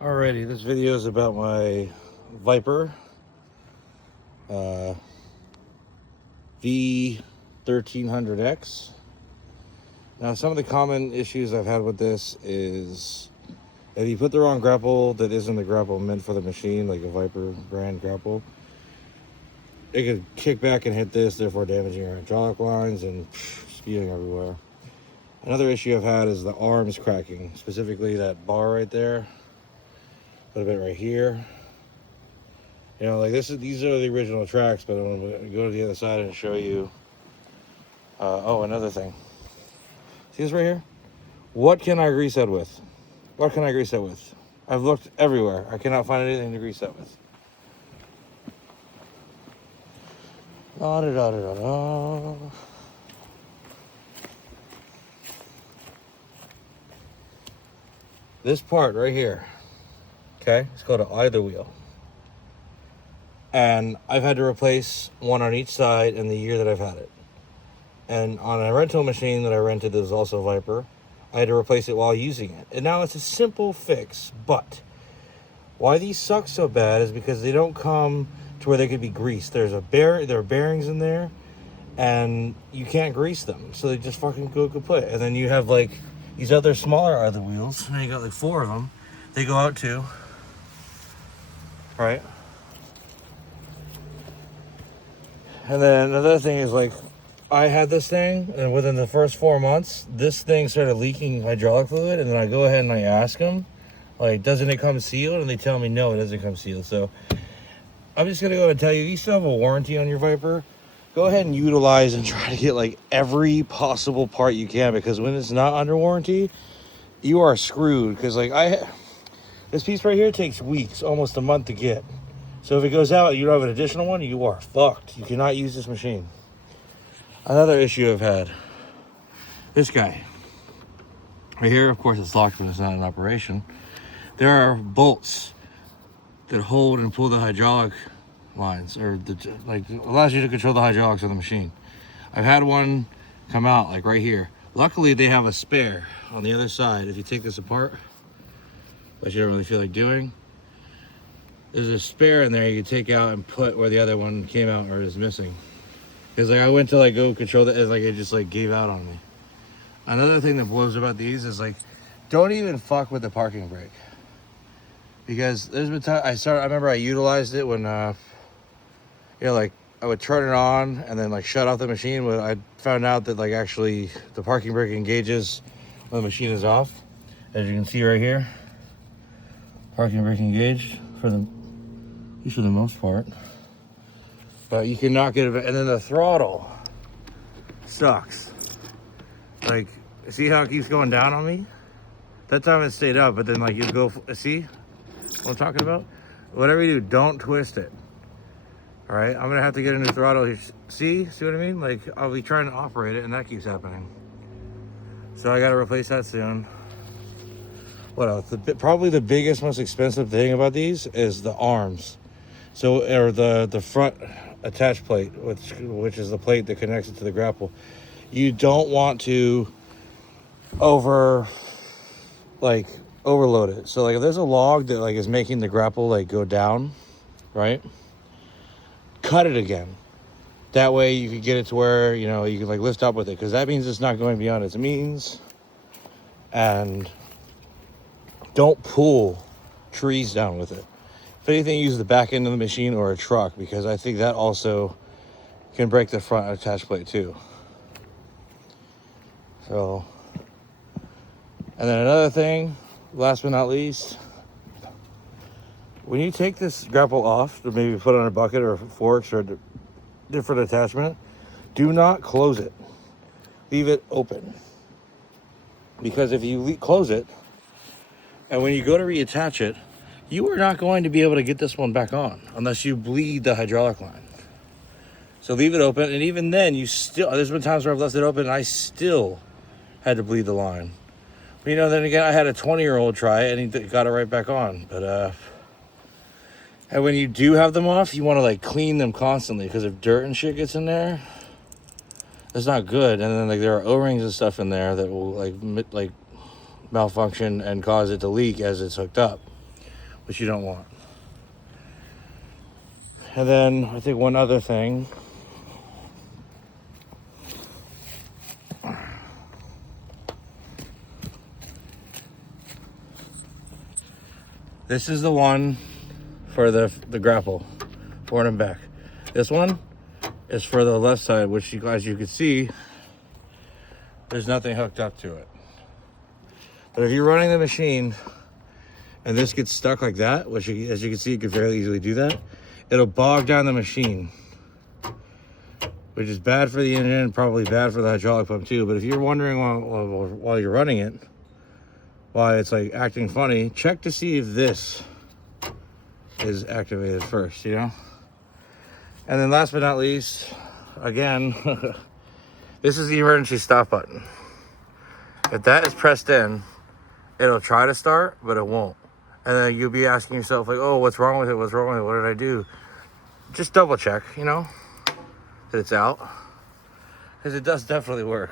Alrighty, this video is about my VIPER V1300x. Now, some of the common issues I've had with this is if you put the wrong grapple that isn't the grapple meant for the machine, like a VIPER brand grapple, it could kick back and hit this, therefore damaging your hydraulic lines and spewing everywhere. Another issue I've had is the arms cracking, specifically that bar right there. A little bit right here. You know, like these are the original tracks, but I'm going to go to the other side and show you. Oh, another thing. See this right here? What can I grease that with? What can I grease that with? I've looked everywhere. I cannot find anything to grease that with. Da, da, da, da, da. This part right here. Okay, it's called an idler wheel. And I've had to replace one on each side in the year that I've had it. And on a rental machine that I rented that was also VIPER, I had to replace it while using it. And now it's a simple fix, but why these suck so bad is because they don't come to where they could be greased. There are bearings in there, and you can't grease them. So they just fucking go kaput. And then you have like these other smaller idler wheels, and you got like 4 of them. They go out too. Right? And then another thing is, like, I had this thing, and within the first 4 months, this thing started leaking hydraulic fluid, and then I go ahead and I ask them, like, doesn't it come sealed? And they tell me, no, it doesn't come sealed. So I'm just going to go and tell you, you still have a warranty on your VIPER. Go ahead and utilize and try to get, like, every possible part you can, because when it's not under warranty, you are screwed. Because, like, this piece right here takes weeks, almost a month to get. So if it goes out and you don't have an additional one, you are fucked. You cannot use this machine. Another issue I've had, this guy. Right here, of course it's locked when it's not in operation. There are bolts that hold and pull the hydraulic lines, or allows you to control the hydraulics of the machine. I've had one come out, like right here. Luckily they have a spare on the other side. If you take this apart, which you don't really feel like doing, there's a spare in there you can take out and put where the other one came out or is missing. Because like I went to like go control that, it's like it just like gave out on me. Another thing that blows about these is like, don't even fuck with the parking brake. Because there's been time I remember I utilized it when you know, like I would turn it on and then like shut off the machine, but I found out that like actually the parking brake engages when the machine is off. As you can see right here, parking brake engaged for the most part, but you cannot get it. And then the throttle sucks. Like, see how it keeps going down on me? That time it stayed up, but then like you go, see what I'm talking about? Whatever you do, don't twist it. All right, I'm gonna have to get a new throttle here. See what I mean? Like, I'll be trying to operate it and that keeps happening. So I gotta replace that soon. What else? Probably the biggest, most expensive thing about these is the arms. So, or the front attach plate, which is the plate that connects it to the grapple. You don't want to overload it. So like if there's a log that like is making the grapple like go down, right? Cut it again. That way you can get it to where, you know, you can like lift up with it, because that means it's not going beyond its means. And don't pull trees down with it. If anything, use the back end of the machine or a truck, because I think that also can break the front attach plate too. So, and then another thing, last but not least, when you take this grapple off to maybe put on a bucket or forks or a different attachment, do not close it. Leave it open. Because if you close it, and when you go to reattach it, you are not going to be able to get this one back on unless you bleed the hydraulic line. So leave it open, and even then, there's been times where I've left it open and I still had to bleed the line. But you know, then again, I had a 20-year-old try it and he got it right back on. But and when you do have them off, you want to like clean them constantly, because if dirt and shit gets in there, that's not good. And then like there are O-rings and stuff in there that will like malfunction and cause it to leak as it's hooked up. which you don't want. And then I think one other thing. This is the one for the grapple, forward and back. This one is for the left side, which you guys, you can see, there's nothing hooked up to it. But if you're running the machine and this gets stuck like that, which as you can see, you can fairly easily do that, it'll bog down the machine, which is bad for the engine and probably bad for the hydraulic pump too. But if you're wondering while you're running it, why it's like acting funny, check to see if this is activated first, you know? And then last but not least, again, this is the emergency stop button. If that is pressed in, it'll try to start, but it won't. And then you'll be asking yourself like, oh, what's wrong with it? What's wrong with it? What did I do? Just double check, you know, that it's out. Because it does definitely work.